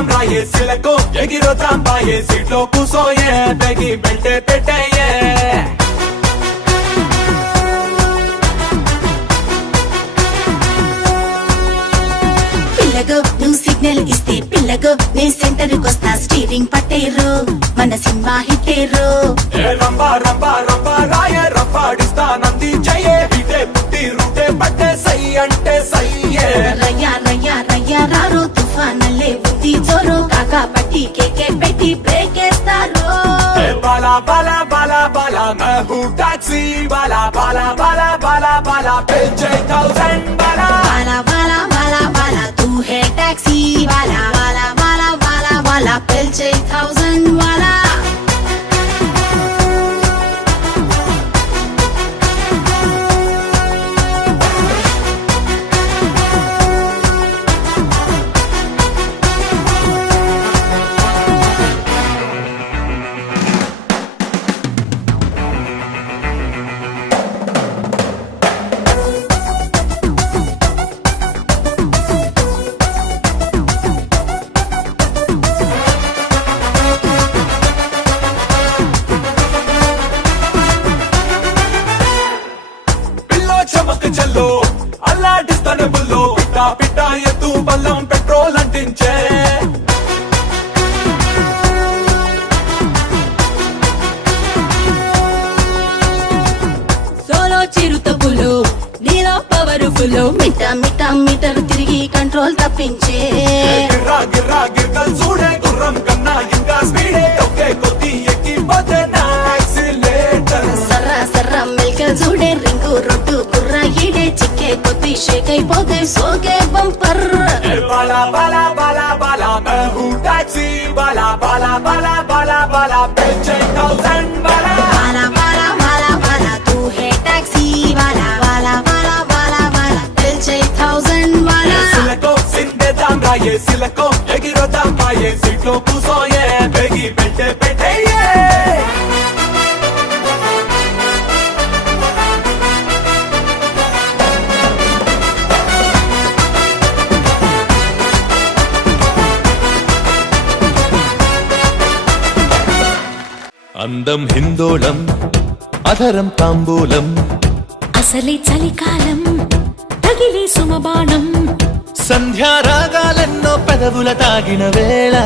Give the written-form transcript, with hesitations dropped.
ఎగిరొద్దాం రాయే సిలకు ఎగిరొద్దాం బాయే సీట్లో కూసోయే బెగి బెల్టే పెట్టేయే పిల్లగో నువ్వు సిగ్నల్ ఇస్తే పిల్లగో నే సెంటర్ కొస్తా స్టీరింగ్ పట్టేరు మన సినిమా హిట్టేరు రంబా రంబా రంబా రాయే రంపాడిస్తానంది జయే ఇటే పుట్టి రూటే పట్టే సై అంటే సయ్యే రయ్యా రయ్యా రయ్యా రారు తుఫానల్లే ఉంది జోరు కాకా పట్టి కేకే పెట్టి బ్రేకేస్తారు బాలా బాలా బాలా బాలా मैं हूँ टैक्सी वाला बाला बाला बाला बाला पे 1000 बाला वाला वाला वाला वाला तू है टैक्सी वाला वाला वाला वाला वाला पिलचे 1000 वाला చమక్ చల్లో అల్లాడిస్తాను బుల్లో పిట్టా పిట్టా ఎత్తు బల్లం పెట్రోల్ అంటించే సోలో చిరుతపులు నీలో పవర్ ఫుల్ మిట్టా మిట్టా మీటర్ తిరిగి కంట్రోల్ తప్పించే గిర్రా గిర్రా గిర్గల్ చూడే గుర్రం కన్నా ఇంకా స్పీడే ఒకే కొద్ది ఎక్కిపోతే నా యాక్సిలేటర్ సర్రా సర్రా మెల్కల్ చూడే రింగు రొట్టు కుర్రా ఈడే చిక్కే కొద్ది షేక్ అయిపోతే సోకే బంపర్ బాలా బాలా బాలా బాలా मैं हूँ टैक्सी वाला बाला बाला बाला बाला पे 1000 बाला वाला वाला वाला वाला तू है टैक्सी वाला वाला वाला वाला वाला पिलचे 1000 वाला సిలకు సిందేద్దాం రాయే సిలకు ఎగిరొద్దాం బాయే సీట్లో కూసోయే బెగి బెల్టే పెట్టేయే అందం హిందోళం అధరం తాంబూలం అసలే చలికాలం తగిలే సుమబాణం సంధ్యారాగాలెన్నో పెదవుల తాగిన వేళ